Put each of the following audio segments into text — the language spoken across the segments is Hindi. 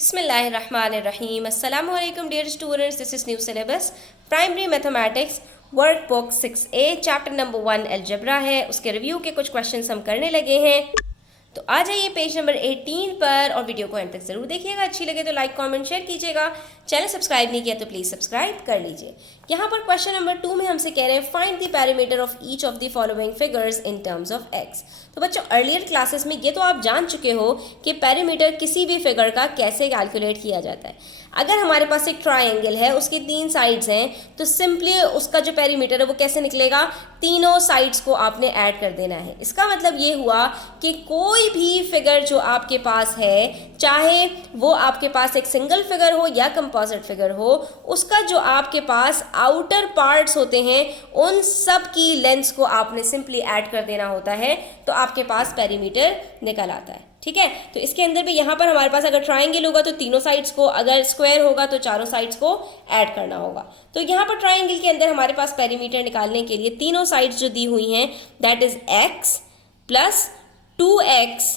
बिस्मिल्लाहिर्रहमानिर्रहीम। अस्सलामु अलैकुम dear students, this is new syllabus primary mathematics workbook 6A chapter number 1 algebra है। उसके रिव्यू के कुछ क्वेश्चंस हम करने लगे हैं। तो आ जाइए पेज नंबर 18 पर और वीडियो को एंड तक ज़रूर देखिएगा। अच्छी लगे तो लाइक कमेंट शेयर कीजिएगा। चैनल सब्सक्राइब नहीं किया तो प्लीज़ सब्सक्राइब कर लीजिए। यहाँ पर क्वेश्चन नंबर 2 में हमसे कह रहे हैं find the parameter of each of the following figures in terms of x. तो बच्चों अर्लियर क्लासेस में ये तो आप जान चुके हो कि पैरामीटर किसी भी फिगर का कैसे कैलकुलेट किया जाता है। अगर हमारे पास एक ट्रायंगल है, उसकी 3 साइड्स हैं, तो सिंपली उसका जो पेरीमीटर है वो कैसे निकलेगा, तीनों साइड्स को आपने ऐड कर देना है। इसका मतलब ये हुआ कि कोई भी फिगर जो आपके पास है, चाहे वो आपके पास एक सिंगल फिगर हो या कंपोजिट फिगर हो, उसका जो आपके पास आउटर पार्ट्स होते हैं उन सब की लेंथ्स को आपने सिंपली ऐड कर देना होता है, तो आपके पास पेरीमीटर निकल आता है। ठीक है, तो इसके अंदर भी यहाँ पर हमारे पास अगर ट्रायंगल होगा तो तीनों साइड्स को, अगर स्क्वायर होगा तो चारों साइड्स को ऐड करना होगा। तो यहाँ पर ट्रायंगल के अंदर हमारे पास पेरीमीटर निकालने के लिए तीनों साइड्स जो दी हुई हैं, that is x plus 2x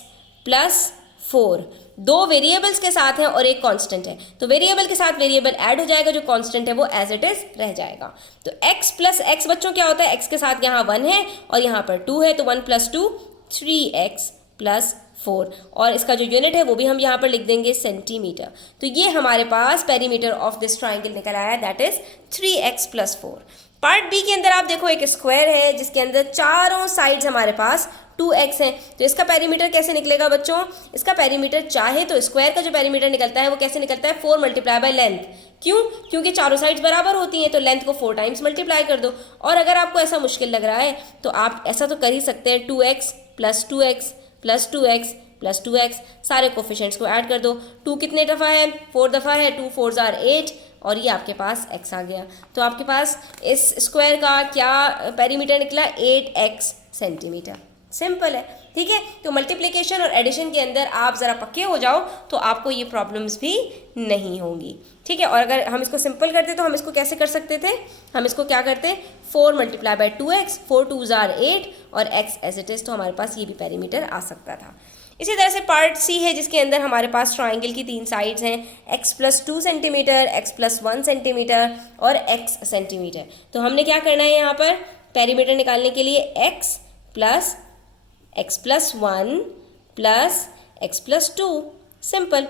plus 4, दो वेरिएबल्स के साथ हैं और एक कांस्टेंट है, तो वेरिएबल के साथ वेरिएबल ऐड हो जाएगा, जो कांस्टेंट है वो एज इट इज रह जाएगा। तो x प्लस x बच्चों क्या होता है, x के साथ यहाँ 1 है और यहाँ पर 2 है, तो 1 प्लस 2 3x प्लस 4, और इसका जो यूनिट है वो भी हम यहाँ पर लिख देंगे सेंटीमीटर। तो ये हमारे पास पेरीमीटर ऑफ दिस ट्राइंगल निकल आया, that is 3x plus 4। Part B के अंदर आप देखो एक स्क्वायर है जिसके अंदर चारों साइड्स हमारे पास 2x हैं, तो इसका पेरीमीटर कैसे निकलेगा बच्चों, इसका पेरीमीटर चाहे तो स्क्वायर का जो पेरीमीटर निकलता है वो कैसे निकलता है, 4 मल्टीप्लाई बाय लेंथ। क्यों, क्योंकि चारों साइड्स बराबर होती हैं, तो लेंथ को 4 टाइम्स मल्टीप्लाई कर दो। और अगर आपको ऐसा मुश्किल लग रहा है तो आप ऐसा तो कर ही सकते हैं, 2x plus 2x plus 2x plus 2x, सारे कोफिशिएंट्स को ऐड कर दो। 2 कितने दफ़ा है, 4 दफ़ा है, 2 4 आर 8, और ये आपके पास x आ गया। तो आपके पास इस स्क्वायर का क्या पेरीमीटर निकला, 8x सेंटीमीटर। सिंपल है, ठीक है। तो मल्टीप्लिकेशन और एडिशन के अंदर आप ज़रा पक्के हो जाओ तो आपको ये प्रॉब्लम्स भी नहीं होंगी, ठीक है। और अगर हम इसको सिंपल करते तो हम इसको कैसे कर सकते थे, हम इसको क्या करते, 4 मल्टीप्लाई बाय 2x, 4 2 आर 8 और x एज इट इज़, तो हमारे पास ये भी पेरीमीटर आ सकता था। इसी तरह से पार्ट सी है जिसके अंदर हमारे पास ट्राइंगल की 3 साइड्स हैं, x plus 2 centimetre, x plus 1 centimetre और x सेंटीमीटर। तो हमने क्या करना है यहाँ पर पेरीमीटर निकालने के लिए, x plus 1 plus x plus 2, simple,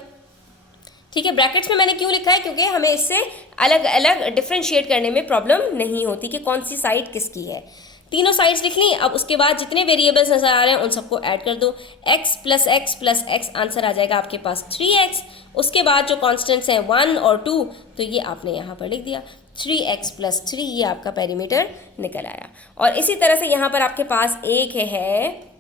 ठीक है। ब्रैकेट्स में मैंने क्यों लिखा है, क्योंकि हमें इससे अलग अलग डिफ्रेंशिएट करने में प्रॉब्लम नहीं होती कि कौन सी साइड किसकी है। तीनों साइड्स लिख ली। अब उसके बाद जितने वेरिएबल्स नजर आ रहे हैं उन सबको ऐड कर दो, x प्लस x, आंसर आ जाएगा आपके पास 3x। उसके बाद जो कॉन्स्टेंट्स हैं 1 और 2, तो ये आपने यहाँ पर लिख दिया, 3x प्लस 3, ये आपका पेरीमीटर निकल आया। और इसी तरह से यहाँ पर आपके पास एक है,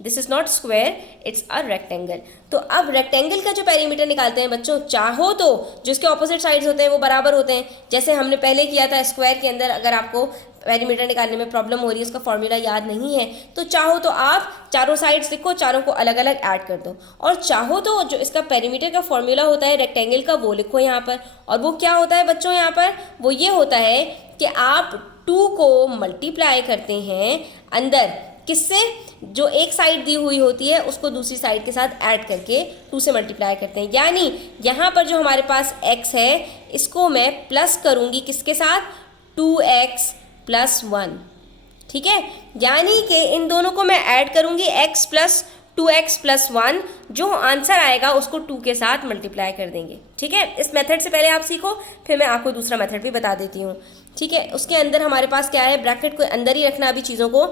this is not square, it's a rectangle. तो अब रेक्टेंगल का जो पेरीमीटर निकालते हैं बच्चों, चाहो तो जो इसके ऑपोजिट साइड्स होते हैं वो बराबर होते हैं, जैसे हमने पहले किया था स्क्वायर के अंदर। अगर आपको पेरीमीटर निकालने में प्रॉब्लम हो रही है, उसका फॉर्मूला याद नहीं है, तो चाहो तो आप चारों साइड्स लिखो, चारों को अलग अलग ऐड कर दो, और चाहो तो जो इसका पेरीमीटर का फॉर्मूला होता है रेक्टेंगल का वो लिखो यहाँ पर। और वो क्या होता है बच्चों, यहाँ पर वो ये होता है कि आप 2 को मल्टीप्लाई करते हैं अंदर, किससे, जो एक साइड दी हुई होती है उसको दूसरी साइड के साथ ऐड करके 2 से मल्टीप्लाई करते हैं। यानी यहाँ पर जो हमारे पास x है इसको मैं प्लस करूँगी किसके साथ, 2x प्लस 1, ठीक है। यानी कि इन दोनों को मैं ऐड करूँगी, x प्लस 2x प्लस 1, जो आंसर आएगा उसको 2 के साथ मल्टीप्लाई कर देंगे, ठीक है। इस मेथड से पहले आप सीखो, फिर मैं आपको दूसरा मेथड भी बता देती हूँ, ठीक है। उसके अंदर हमारे पास क्या है, ब्रैकेट को अंदर ही रखना अभी चीज़ों को,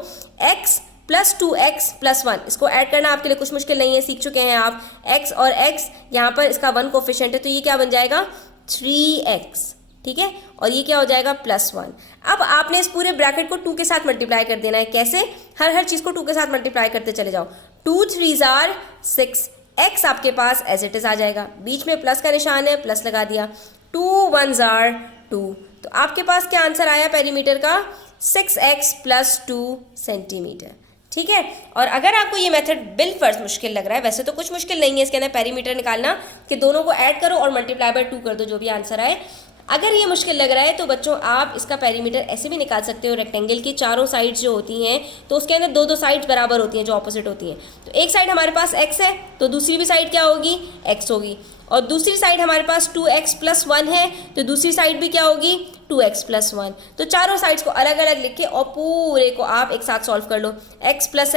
x प्लस 2x प्लस 1, इसको ऐड करना आपके लिए कुछ मुश्किल नहीं है, सीख चुके हैं आप। x और x यहाँ पर इसका 1 कोफिशिएंट है, तो ये क्या बन जाएगा 3x, ठीक है, और ये क्या हो जाएगा प्लस 1। अब आपने इस पूरे ब्रैकेट को 2 के साथ मल्टीप्लाई कर देना है। कैसे, हर चीज़ को 2 के साथ मल्टीप्लाई करते चले जाओ। 2 3 आर 6, x आपके पास एज इट इज आ जाएगा, बीच में प्लस का निशान है, प्लस लगा दिया, 2 1 आर 2, तो आपके पास क्या आंसर आया पेरीमीटर का, 6x प्लस 2 सेंटीमीटर, ठीक है। और अगर आपको ये मेथड बिलफर्ज मुश्किल लग रहा है, वैसे तो कुछ मुश्किल नहीं है इसके अंदर पेरीमीटर निकालना, कि दोनों को ऐड करो और मल्टीप्लाई बाय 2 कर दो, जो भी आंसर आए। अगर ये मुश्किल लग रहा है तो बच्चों आप इसका पेरीमीटर ऐसे भी निकाल सकते हो, रेक्टेंगल की चारों साइड्स जो होती हैं तो उसके अंदर 2 साइड्स बराबर होती हैं जो ऑपोजिट होती हैं। तो एक साइड हमारे पास x है तो दूसरी भी साइड क्या होगी, x होगी। और दूसरी साइड हमारे पास 2x प्लस 1 है, तो दूसरी साइड भी क्या होगी 2x प्लस 1। तो चारों साइड्स को अलग अलग लिख के और पूरे को आप एक साथ सॉल्व कर लो। x plus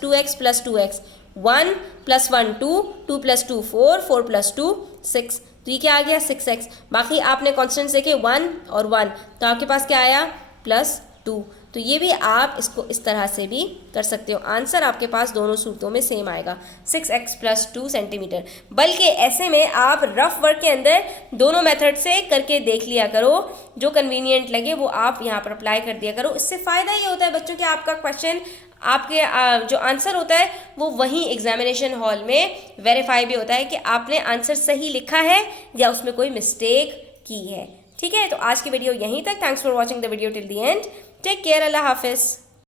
2x plus 2x, 1 plus 1 2, 2 plus 2 4, 4 plus 2 6, तो ये क्या आ गया 6x। बाकी आपने कॉन्स्टेंट्स देखे 1 और 1, तो आपके पास क्या आया +2। तो ये भी आप इसको इस तरह से भी कर सकते हो, आंसर आपके पास दोनों सूरतों में सेम आएगा 6x प्लस 2 सेंटीमीटर। बल्कि ऐसे में आप रफ वर्क के अंदर दोनों मेथड से करके देख लिया करो, जो कन्वीनियंट लगे वो आप यहाँ पर अप्लाई कर दिया करो। इससे फ़ायदा ये होता है बच्चों कि आपका क्वेश्चन, आपके जो आंसर होता है वो वहीं एग्जामिनेशन हॉल में वेरीफाई भी होता है कि आपने आंसर सही लिखा है या उसमें कोई मिस्टेक की है। ठीक है, तो आज की वीडियो यहीं तक। Thanks for watching the video till the end. Take care, अल्लाह हाफिज़।